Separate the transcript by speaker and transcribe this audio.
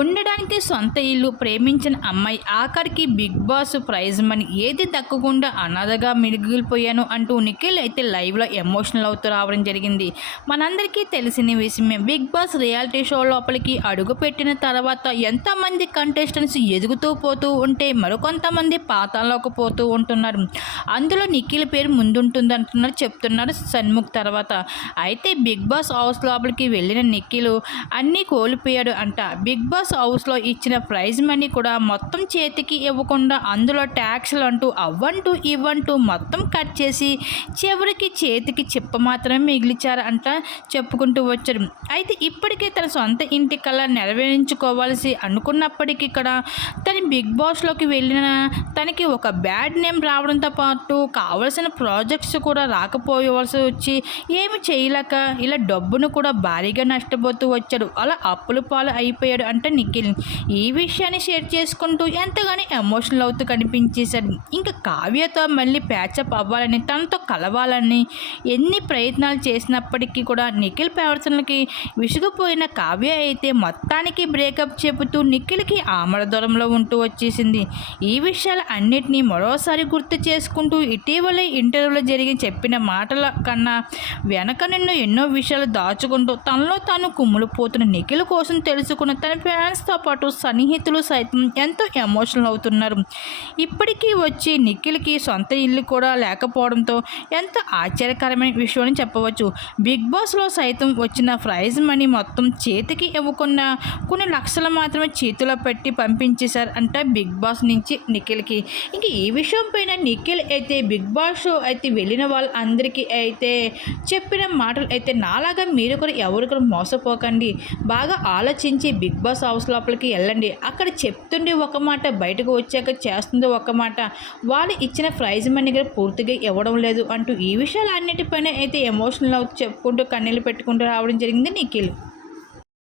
Speaker 1: ఉండడానికి సొంత ఇల్లు ప్రేమించిన అమ్మాయి ఆఖరికి బిగ్ బాస్ ప్రైజ్ మనీ. ఏది దక్కకుండా అనాథగా మిగిలిపోయాను అంటూ నిఖిల్ అయితే లైవ్లో ఎమోషనల్ అవుతూ రావడం జరిగింది. మనందరికీ తెలిసిన విషయమే బిగ్ బాస్ రియాలిటీ షో లోపలికి అడుగు పెట్టిన తర్వాత ఎంతమంది కంటెస్టెంట్స్ ఎదుగుతూ పోతూ ఉంటే మరికొంతమంది పాతాల్లోకి పోతూ ఉంటున్నారు. అందులో నిఖిల్ పేరు ముందుంటుంది అంటున్నారు చెప్తున్నారు సన్ముఖ్ తర్వాత. అయితే బిగ్ బాస్ హౌస్ లోపలికి వెళ్ళిన నిఖిల్ అన్నీ కోల్పోయాడు అంట. బిగ్ బాస్ హౌస్లో ఇచ్చిన ప్రైజ్ మనీ కూడా మొత్తం చేతికి ఇవ్వకుండా అందులో ట్యాక్స్లు అంటూ అవ్వంటూ ఇవ్వంటూ మొత్తం కట్ చేసి చివరికి చేతికి చిప్ప మాత్రమే మిగిలిచారు అంట చెప్పుకుంటూ వచ్చారు. అయితే ఇప్పటికే తన సొంత ఇంటి కళ నెరవేర్చుకోవాల్సి అనుకున్నప్పటికీ ఇక్కడ తన బిగ్ బాస్లోకి వెళ్ళిన తనకి ఒక బ్యాడ్ నేమ్ రావడంతో పాటు కావలసిన ప్రాజెక్ట్స్ కూడా రాకపోవలసి వచ్చి ఏమి చేయలేక ఇలా డబ్బును కూడా భారీగా నష్టపోతూ వచ్చాడు. అలా అప్పులు పాలు అయిపోయాడు అంటే నిఖిల్ ఈ విషయాన్ని షేర్ చేసుకుంటూ ఎంతగానో ఎమోషనల్ అవుతూ కనిపించేశాడు. ఇంకా కావ్యతో మళ్ళీ ప్యాచప్ అవ్వాలని తనతో కలవాలని ఎన్ని ప్రయత్నాలు చేసినప్పటికీ కూడా నిఖిల్ ప్రవర్తనలకి విసుగుపోయిన కావ్య అయితే మొత్తానికి బ్రేకప్ చెబుతూ నిఖిల్కి ఆమడ దూరంలో ఉంటూ వచ్చేసింది. ఈ విషయాలు అన్నిటినీ మరోసారి గుర్తు చేసుకుంటూ ఇటీవల ఇంటర్వ్యూలో జరిగి చెప్పిన మాటల కన్నా వెనక నిన్ను ఎన్నో విషయాలు దాచుకుంటూ తనలో తాను కుమ్ములుపోతున్న నిఖిల్ కోసం తెలుసుకున్న తన ఫ్యాన్స్తో పాటు సన్నిహితులు సైతం ఎంతో ఎమోషనల్ అవుతున్నారు. ఇప్పటికీ వచ్చి నిఖిల్కి సొంత ఇల్లు కూడా లేకపోవడంతో ఎంతో ఆశ్చర్యకరమైన విషయం అని చెప్పవచ్చు. బిగ్ బాస్లో సైతం వచ్చిన ప్రైజ్ మనీ మొత్తం చేతికి ఇవ్వకుండా కొన్ని లక్షలు మాత్రమే చేతిలో పెట్టి పంపించేశారు అంటే బిగ్ బాస్ నుంచి నిఖిల్కి. ఇంక ఈ విషయం పైన నిఖిల్ అయితే బిగ్ బాస్ షో అయితే వెళ్ళిన వాళ్ళందరికీ అయితే చెప్పిన మాటలు అయితే నాలాగా మీరు కూడా ఎవరు కూడా మోసపోకండి. బాగా ఆలోచించి బిగ్ బాస్ హౌస్ లోపలికి వెళ్ళండి. అక్కడ చెప్తుండే ఒక మాట బయటకు వచ్చాక చేస్తుంది ఒక మాట. వాళ్ళు ఇచ్చిన ప్రైజ్ మనీ కూడా పూర్తిగా ఇవ్వడం లేదు అంటూ ఈ విషయాలు అన్నిటిపైన అయితే ఎమోషనల్ అవుతూ చెప్పుకుంటూ కన్నీళ్ళు పెట్టుకుంటూ రావడం జరిగింది నిఖిల్.